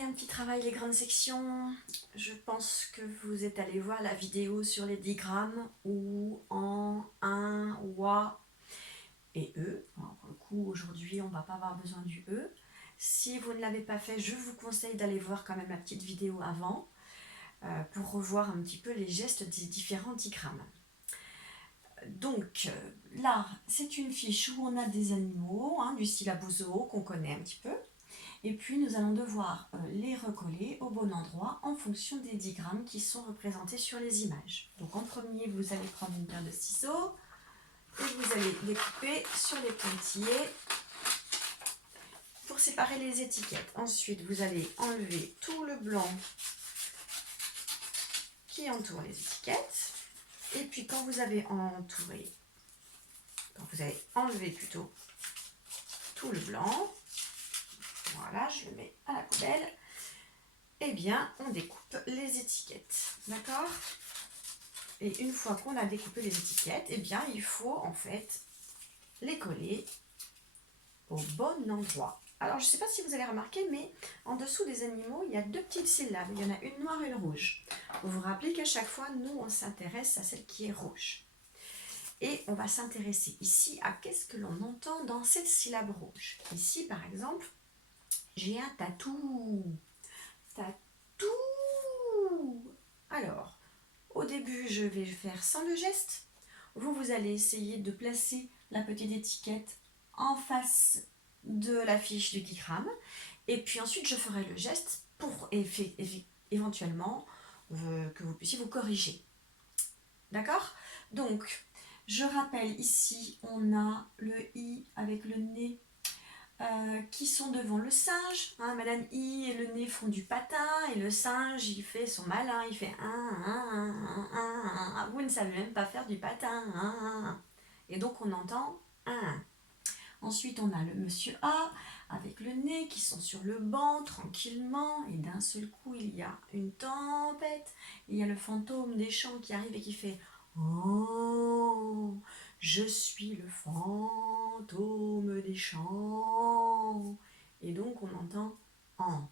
préparé un petit travail, les grandes sections. Je pense que vous êtes allé voir la vidéo sur les digrammes ou en un, oua et e. Alors, pour le coup, aujourd'hui, on ne va pas avoir besoin du e. Si vous ne l'avez pas fait, je vous conseille d'aller voir quand même la petite vidéo avant pour revoir un petit peu les gestes des différents digrammes. Donc là, c'est une fiche où on a des animaux, du syllabus zoo qu'on connaît un petit peu. Et puis nous allons devoir les recoller au bon endroit en fonction des digrammes qui sont représentés sur les images. Donc en premier, vous allez prendre une paire de ciseaux et vous allez découper sur les pointillés pour séparer les étiquettes. Ensuite, vous allez enlever tout le blanc qui entoure les étiquettes. Et puis quand vous avez enlevé plutôt tout le blanc, voilà, je le mets à la poubelle. Eh bien, on découpe les étiquettes, d'accord? Et une fois qu'on a découpé les étiquettes, eh bien, il faut en fait les coller au bon endroit. Alors, je ne sais pas si vous avez remarqué, mais en dessous des animaux, il y a deux petites syllabes. Il y en a une noire et une rouge. Vous vous rappelez qu'à chaque fois, nous, on s'intéresse à celle qui est rouge. Et on va s'intéresser ici à qu'est-ce que l'on entend dans cette syllabe rouge. Ici, par exemple, j'ai un tatou. Tatou. Alors, au début, je vais faire sans le geste. Vous allez essayer de placer la petite étiquette en face de la fiche du digramme. Et puis ensuite, je ferai le geste pour éventuellement que vous puissiez vous corriger. D'accord? Donc, je rappelle ici, on a le i avec le nez qui sont devant le singe. Madame I et le nez font du patin et le singe il fait son malin, il fait un. Vous ne savez même pas faire du patin. Et donc on entend un. Ensuite on a le monsieur A avec le nez qui sont sur le banc tranquillement et d'un seul coup il y a une tempête. Il y a le fantôme des champs qui arrive et qui fait oh, je suis le fantôme des champs. Et donc on entend en.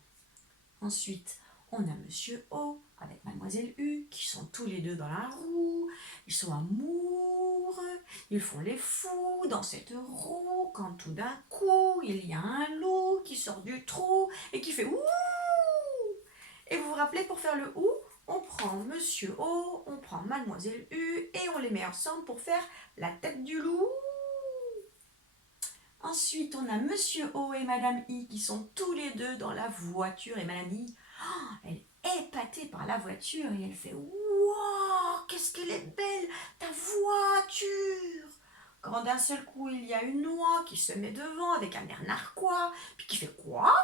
Ensuite, on a Monsieur O avec Mademoiselle U qui sont tous les deux dans la roue. Ils sont amoureux, ils font les fous dans cette roue quand tout d'un coup il y a un loup qui sort du trou et qui fait ouh. Et vous vous rappelez, pour faire le ou, on prend Monsieur O, on prend Mademoiselle U et on les met ensemble pour faire la tête du loup. Ensuite, on a Monsieur O et Madame I qui sont tous les deux dans la voiture et Madame I, elle est épatée par la voiture et elle fait wow, qu'est-ce qu'elle est belle ta voiture. Quand d'un seul coup il y a une oie qui se met devant avec un air narquois puis qui fait quoi?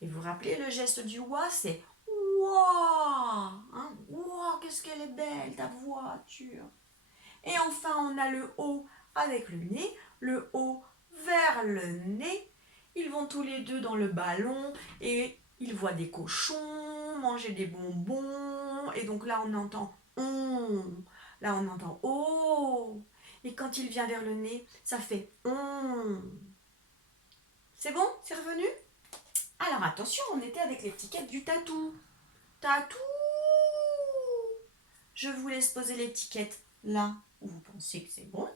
Et vous vous rappelez le geste du oie, c'est ouah, ouah, qu'est-ce qu'elle est belle ta voiture. Et enfin on a le O avec le nez, le O vers le nez. Ils vont tous les deux dans le ballon et ils voient des cochons manger des bonbons. Et donc là on entend on, là on entend oh. Et quand il vient vers le nez, ça fait on. C'est bon? C'est revenu? Alors attention, on était avec l'étiquette du tatou. Tatou. Je vous laisse poser l'étiquette là où vous pensez que c'est bon.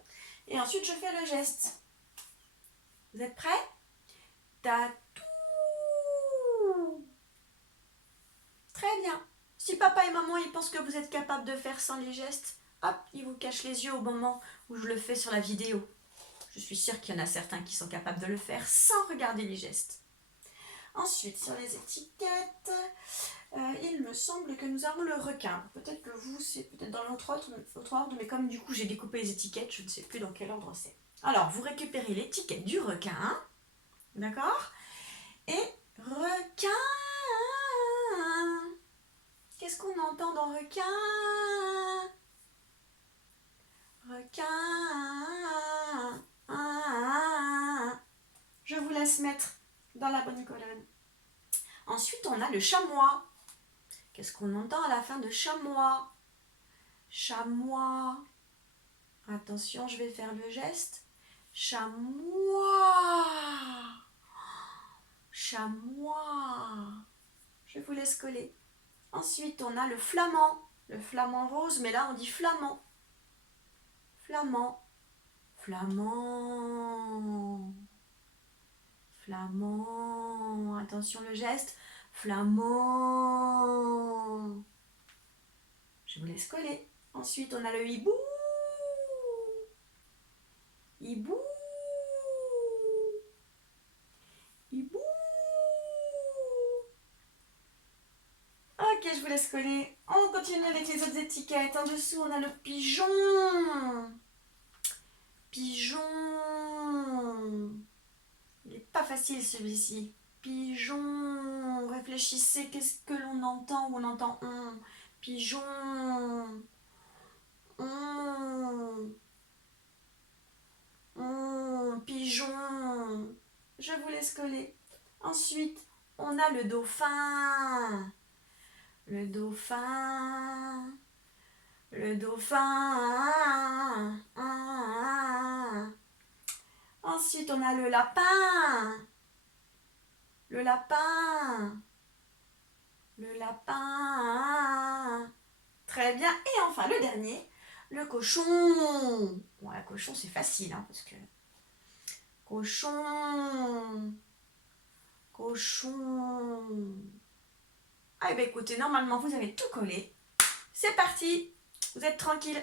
Et ensuite, je fais le geste. Vous êtes prêts? Tatou. Très bien. Si papa et maman ils pensent que vous êtes capable de faire sans les gestes, hop, ils vous cachent les yeux au moment où je le fais sur la vidéo. Je suis sûre qu'il y en a certains qui sont capables de le faire sans regarder les gestes. Ensuite, sur les étiquettes, il me semble que nous avons le requin. Peut-être que vous, c'est peut-être dans l'autre ordre, mais comme du coup j'ai découpé les étiquettes, je ne sais plus dans quel ordre c'est. Alors, vous récupérez l'étiquette du requin, d'accord? Et requin. Qu'est-ce qu'on entend dans requin? Requin. Je vous laisse mettre dans la bonne colonne. Ensuite, on a le chamois. Qu'est-ce qu'on entend à la fin de chamois? Chamois. Attention, je vais faire le geste. Chamois. Chamois. Je vous laisse coller. Ensuite, on a le flamand. Le flamand rose, mais là, on dit flamand. Flamand. Flamand. Flamand. Attention le geste. Flamand. Je vous laisse coller. Ensuite, on a le hibou. Hibou. Hibou. Ok, je vous laisse coller. On continue avec les autres étiquettes. En dessous, on a le pigeon. Pigeon. Il n'est pas facile celui-ci. Pigeon. Réfléchissez, qu'est-ce que l'on entend? On entend on. Pigeon. On. Pigeon. Je vous laisse coller. Ensuite, on a le dauphin. Le dauphin. Le dauphin. Ensuite, on a le lapin. Le lapin. Le lapin. Très bien. Et enfin, le dernier, le cochon. Bon, la cochon, c'est facile, hein, parce que... Cochon. Cochon. Ah, ben écoutez, normalement, vous avez tout collé. C'est parti. Vous êtes tranquille.